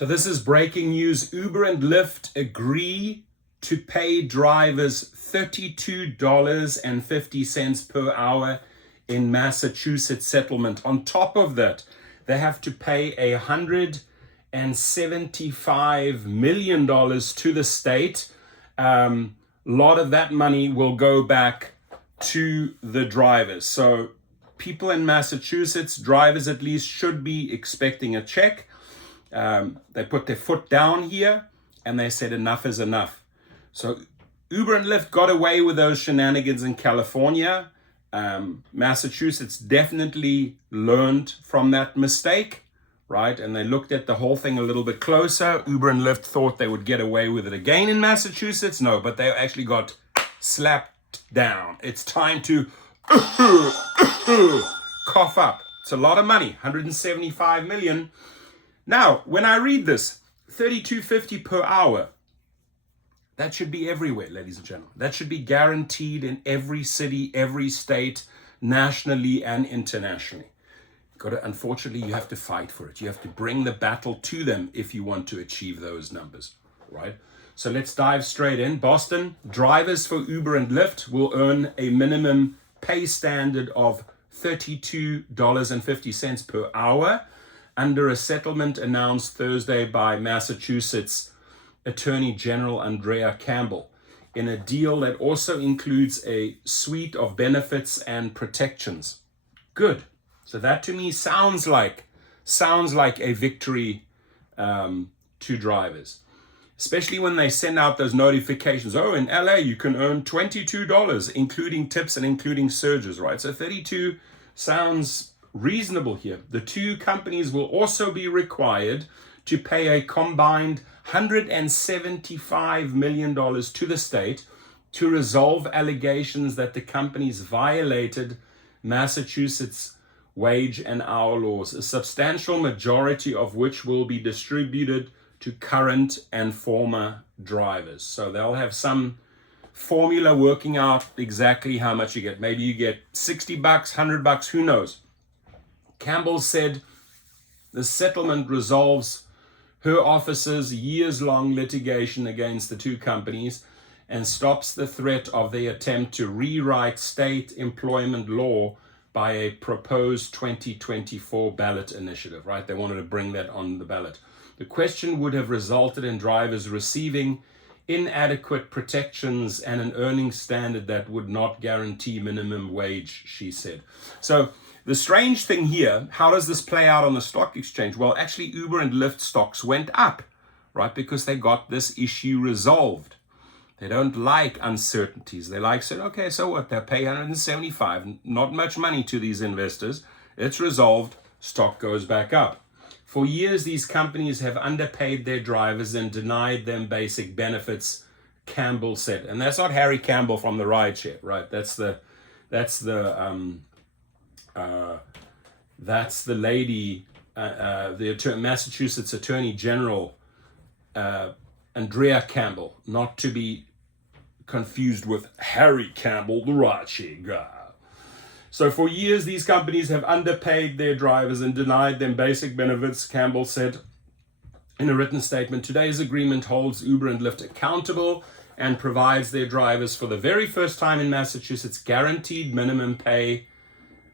So this is breaking news. Uber and Lyft agree to pay drivers $32.50 per hour in Massachusetts settlement. On top of that, they have to pay $175 million to the state. A lot of that money will go back to the drivers. So people in Massachusetts, drivers at least, should be expecting a check. They put their foot down here and they said enough is enough. So Uber and Lyft got away with those shenanigans in California. Massachusetts definitely learned from that mistake, right? And they looked at the whole thing a little bit closer. Uber and Lyft thought they would get away with it again in Massachusetts. No, but they actually got slapped down. It's time to cough up. It's a lot of money, $175 million. Now, when I read this, $32.50 per hour, that should be everywhere, ladies and gentlemen. That should be guaranteed in every city, every state, nationally and internationally. Unfortunately, you have to fight for it. You have to bring the battle to them if you want to achieve those numbers, right? So let's dive straight in. Boston, drivers for Uber and Lyft will earn a minimum pay standard of $32.50 per hour under a settlement announced Thursday by Massachusetts Attorney General Andrea Campbell, in a deal that also includes a suite of benefits and protections. Good. So that to me sounds like a victory to drivers, especially when they send out those notifications. Oh, in LA you can earn $22, including tips and including surges, right? So 32 sounds reasonable here. The two companies will also be required to pay a combined $175 million to the state to resolve allegations that the companies violated Massachusetts wage and hour laws, a substantial majority of which will be distributed to current and former drivers. So they'll have some formula working out exactly how much you get. Maybe you get $60, $100, who knows? Campbell said the settlement resolves her office's years-long litigation against the two companies and stops the threat of their attempt to rewrite state employment law by a proposed 2024 ballot initiative, right? They wanted to bring that on the ballot. The question would have resulted in drivers receiving inadequate protections and an earnings standard that would not guarantee minimum wage, she said. So the strange thing here, how does this play out on the stock exchange? Well, actually, Uber and Lyft stocks went up, right? Because they got this issue resolved. They don't like uncertainties. They like saying, okay, so what? They pay $175, not much money to these investors. It's resolved, stock goes back up. For years, these companies have underpaid their drivers and denied them basic benefits, Campbell said. And that's not Harry Campbell from the Rideshare, right? That's the lady, the Massachusetts Attorney General, Andrea Campbell, not to be confused with Harry Campbell, the Rideshare guy. So for years, these companies have underpaid their drivers and denied them basic benefits, Campbell said in a written statement. Today's agreement holds Uber and Lyft accountable and provides their drivers, for the very first time in Massachusetts, guaranteed minimum pay,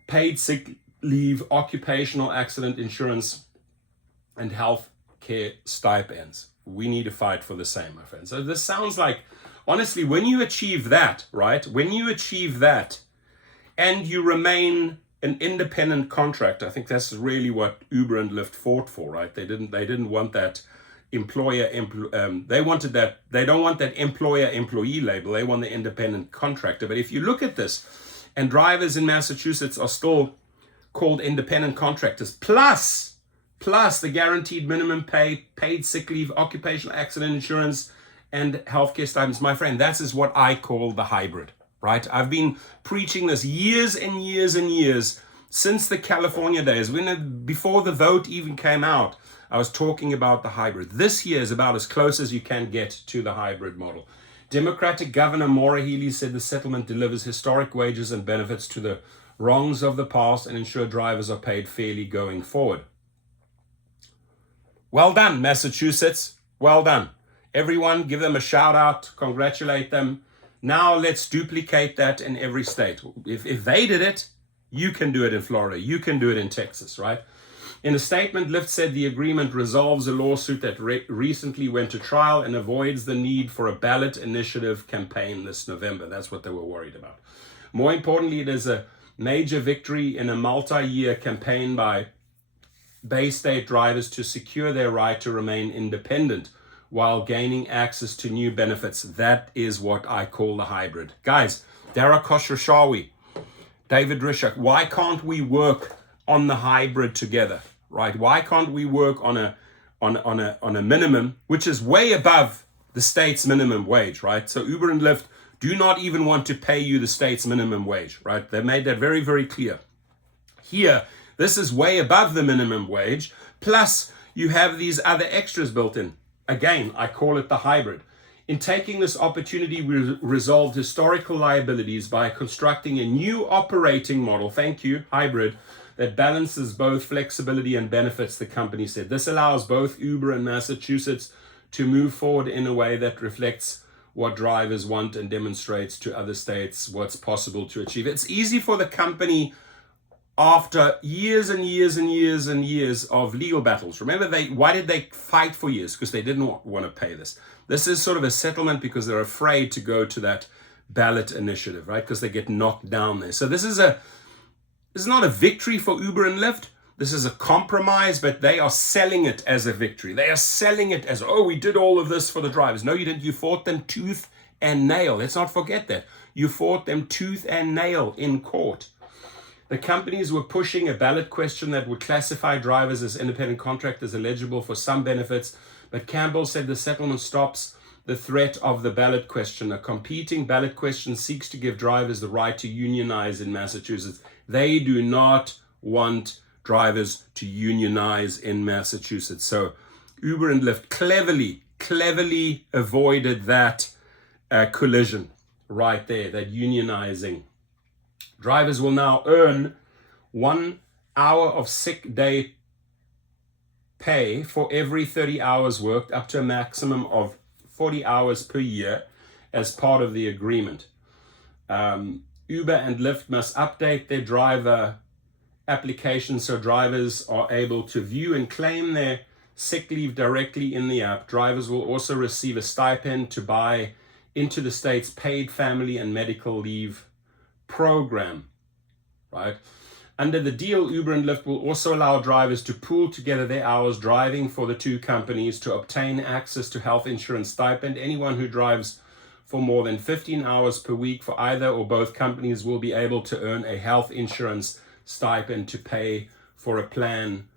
paid sick leave, occupational accident insurance, and health care stipends. We need to fight for the same, my friends. So this sounds like, honestly, when you achieve that, right? When you achieve that and you remain an independent contractor, I think that's really what Uber and Lyft fought for, right? They didn't want that they wanted that, they don't want that employer-employee label. They want the independent contractor. But if you look at this, and drivers in Massachusetts are still called independent contractors, plus the guaranteed minimum pay, paid sick leave, occupational accident insurance, and healthcare stipends. My friend, that is what I call the hybrid, right? I've been preaching this years and years and years since the California days. Before the vote even came out, I was talking about the hybrid. This year is about as close as you can get to the hybrid model. Democratic Governor Maura Healey said the settlement delivers historic wages and benefits to the wrongs of the past and ensure drivers are paid fairly going forward. Well done, Massachusetts. Well done. Everyone, give them a shout out, congratulate them. Now let's duplicate that in every state. If they did it, you can do it in Florida. You can do it in Texas, right? In a statement, Lyft said the agreement resolves a lawsuit that recently went to trial and avoids the need for a ballot initiative campaign this November. That's what they were worried about. More importantly, it is a major victory in a multi-year campaign by Bay State drivers to secure their right to remain independent while gaining access to new benefits. That is what I call the hybrid. Guys, Dara Khosrowshahi, David Rishak, why can't we work on the hybrid together, right? Why can't we work on a minimum, which is way above the state's minimum wage, right? So Uber and Lyft do not even want to pay you the state's minimum wage, right? They made that very, very clear. Here, this is way above the minimum wage, plus you have these other extras built in. Again, I call it the hybrid. In taking this opportunity, we resolved historical liabilities by constructing a new operating model, thank you, hybrid, that balances both flexibility and benefits, the company said. This allows both Uber and Massachusetts to move forward in a way that reflects what drivers want and demonstrates to other states what's possible to achieve. It's easy for the company after years and years and years and years of legal battles. Remember, why did they fight for years? Because they didn't want to pay this. This is sort of a settlement because they're afraid to go to that ballot initiative, right? Because they get knocked down there. So this is not a victory for Uber and Lyft. This is a compromise, but they are selling it as a victory. They are selling it as, oh, we did all of this for the drivers. No, you didn't. You fought them tooth and nail. Let's not forget that. You fought them tooth and nail in court. The companies were pushing a ballot question that would classify drivers as independent contractors eligible for some benefits, but Campbell said the settlement stops the threat of the ballot question. A competing ballot question seeks to give drivers the right to unionize in Massachusetts. They do not want drivers to unionize in Massachusetts. So Uber and Lyft cleverly avoided that collision right there, that unionizing. Drivers will now earn 1 hour of sick day pay for every 30 hours worked, up to a maximum of 40 hours per year as part of the agreement. Uber and Lyft must update their driver applications so drivers are able to view and claim their sick leave directly in the app. Drivers will also receive a stipend to buy into the state's paid family and medical leave program, right? Under the deal, Uber and Lyft will also allow drivers to pool together their hours driving for the two companies to obtain access to health insurance stipend. Anyone who drives for more than 15 hours per week for either or both companies will be able to earn a health insurance stipend to pay for a plan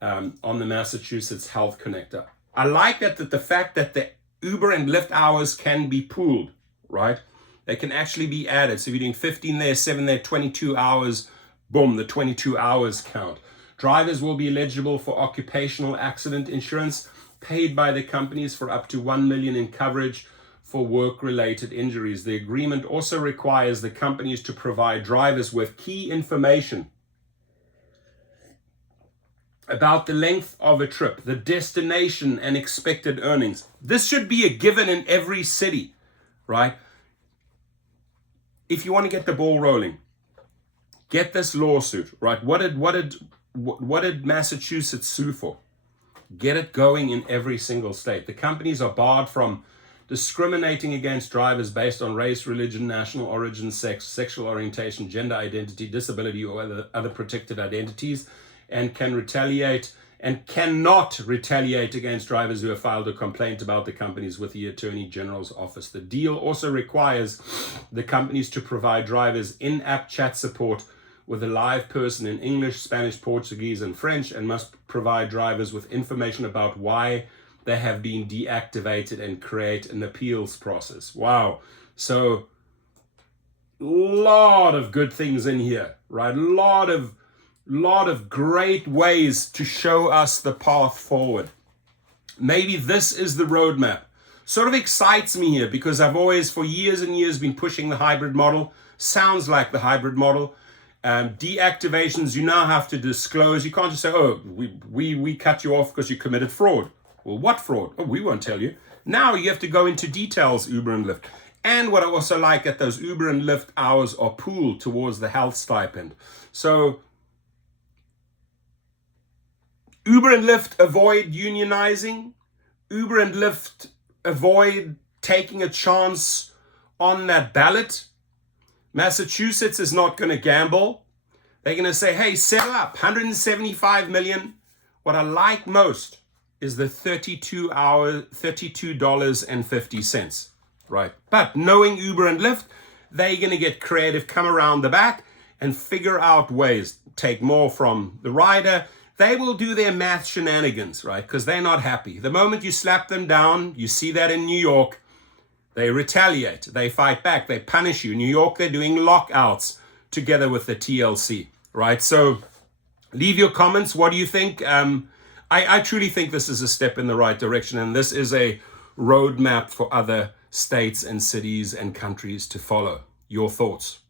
on the Massachusetts Health Connector. I like that the fact that the Uber and Lyft hours can be pooled, right? They can actually be added. So if you're doing 15 there, 7 there, 22 hours, boom, the 22 hours count. Drivers will be eligible for occupational accident insurance paid by the companies for up to $1 million in coverage for work-related injuries. The agreement also requires the companies to provide drivers with key information about the length of a trip, the destination, and expected earnings. This should be a given in every city, right? If you want to get the ball rolling, get this lawsuit, right? What did Massachusetts sue for? Get it going in every single state. The companies are barred from discriminating against drivers based on race, religion, national origin, sex, sexual orientation, gender identity, disability, or other protected identities, and can retaliate and cannot retaliate against drivers who have filed a complaint about the companies with the Attorney General's office. The deal also requires the companies to provide drivers in-app chat support with a live person in English, Spanish, Portuguese, and French, and must provide drivers with information about why they have been deactivated and create an appeals process. Wow. So, lot of good things in here, right? Lot of great ways to show us the path forward. Maybe this is the roadmap. Sort of excites me here because I've always, for years and years, been pushing the hybrid model. Sounds like the hybrid model. Deactivations, you now have to disclose. You can't just say, oh, we cut you off because you committed fraud. Well, what fraud? Oh, we won't tell you. Now you have to go into details, Uber and Lyft. And what I also like at those Uber and Lyft hours are pooled towards the health stipend. So Uber and Lyft avoid unionizing. Uber and Lyft avoid taking a chance on that ballot. Massachusetts is not going to gamble. They're going to say, hey, settle up, 175 million. What I like most is the $32.50, right? But knowing Uber and Lyft, they're going to get creative, come around the back and figure out ways, take more from the rider. They will do their math shenanigans, right? Because they're not happy. The moment you slap them down, you see that in New York, they retaliate, they fight back, they punish you. New York, they're doing lockouts together with the TLC, right? So leave your comments. What do you think? I truly think this is a step in the right direction, and this is a roadmap for other states and cities and countries to follow. Your thoughts?